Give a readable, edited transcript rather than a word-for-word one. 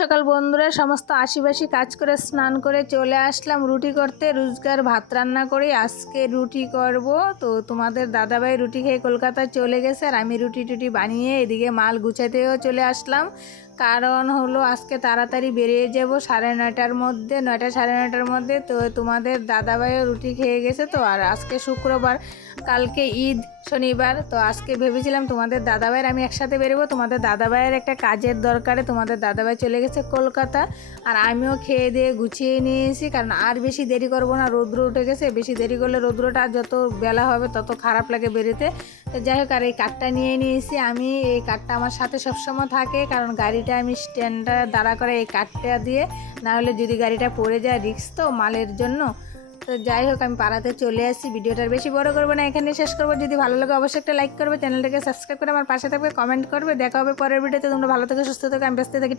সকাল বন্ধুরা সমস্ত আশিবাসী কাজ করে স্নান করে চলে আসলাম রুটি করতে। রোজগার ভাত রান্না করি, আজকে রুটি করব। তো তোমাদের দাদাভাই রুটি খেয়ে কলকাতায় চলে গেছে আর আমি রুটি টুটি বানিয়ে এদিকে মাল গুছাতেও চলে আসলাম। কারণ হলো আজকে তাড়াতাড়ি বেরিয়ে যাব 9:30টার মধ্যে, 9টা 9:30টার মধ্যে। তো তোমাদের দাদাভাইও রুটি খেয়ে গেছে। তো আর আজকে শুক্রবার, কালকে ঈদ, শনিবার। তো আজকে ভেবেছিলাম তোমাদের দাদাভাইয়ের আমি একসাথে বেরোবো। তোমাদের দাদাভাইয়ের একটা কাজের দরকারে তোমাদের দাদাভাই চলে গেছে কলকাতা, আর আমিও খেয়ে দিয়ে গুছিয়ে নিয়েছি। কারণ আর বেশি দেরি করবো না, রৌদ্র উঠে গেছে। বেশি দেরি করলে রৌদ্রটা যত বেলা হবে তত খারাপ লাগে বেরোতে। তো যাই হোক, আর এই কাঠটা নিয়ে নিয়েছি আমি। এই কাঠটা আমার সাথে সবসময় থাকে, কারণ গাড়িটা আমি স্ট্যান্ডটা দাঁড়া করে এই কাঠটা দিয়ে, না হলে যদি গাড়িটা পড়ে যায় রিস্ক তো মালের জন্য। তো যাই হোক, আমি পাড়াতে চলে আসছি। ভিডিওটার বেশি বড় করবো না, এখানে শেষ করবো। যদি ভালো লাগে অবশ্যই একটা লাইক করবে, চ্যানেলটাকে সাবস্ক্রাইব করে আমার পাশে থাকবে, কমেন্ট করবে। দেখা হবে পরের ভিডিওতে। তোমরা ভালো থেকে সুস্থ থেকে আমি ব্যস্ত থাকি।